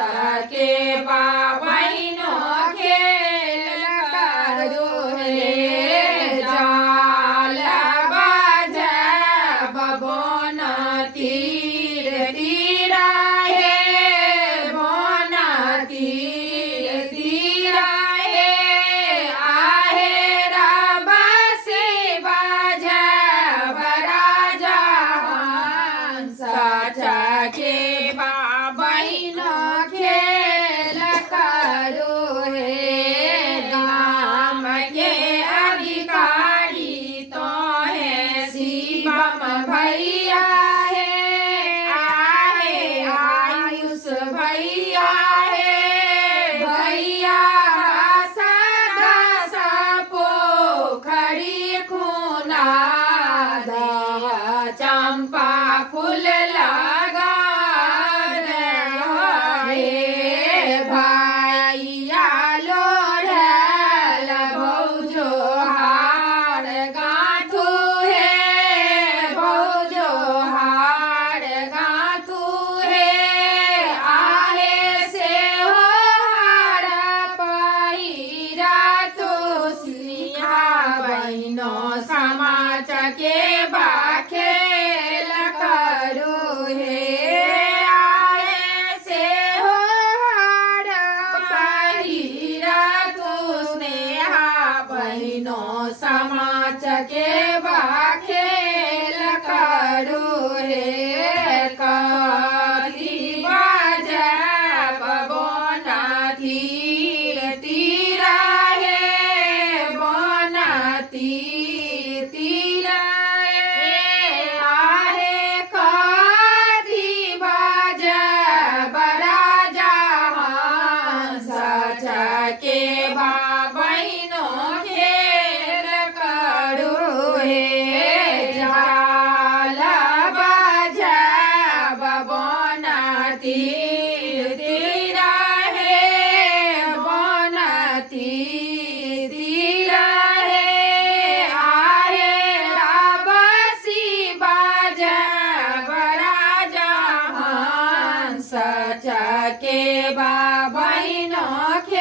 चके बहिनो खेल करू हे जाल बजब बोन तीर तीरा हे बोन तीर तीरा हे आहे रब से बजब राजा हंस चके बहिनो खेल करू हे गाम के अधिकारी तो है शिवम भैया है आहे आयुष भैया है भैया सदा पोखरी खुना चंपा फूल लगा भैया लोढ़ल भौजो हार गाथू हे भौजो हार गाथू हे आहे से हो हार पहिरा तो सिया बहिनो समाज के बाखेल करू हे आए से हो हार पहिरा तो स्नेहा बहिनो समाज के बाखेल करू हे कथी बजब बोन तीर तीरा हे बोन तीर तीरा हे आहे कथी बजब राजा हंस चके बहिनो खेल करू हे जाल बजब बोन तीर तीरा हे बोन तीर तीरा हे आहे रब सी बजब राजा हंस चके बहिनो खेल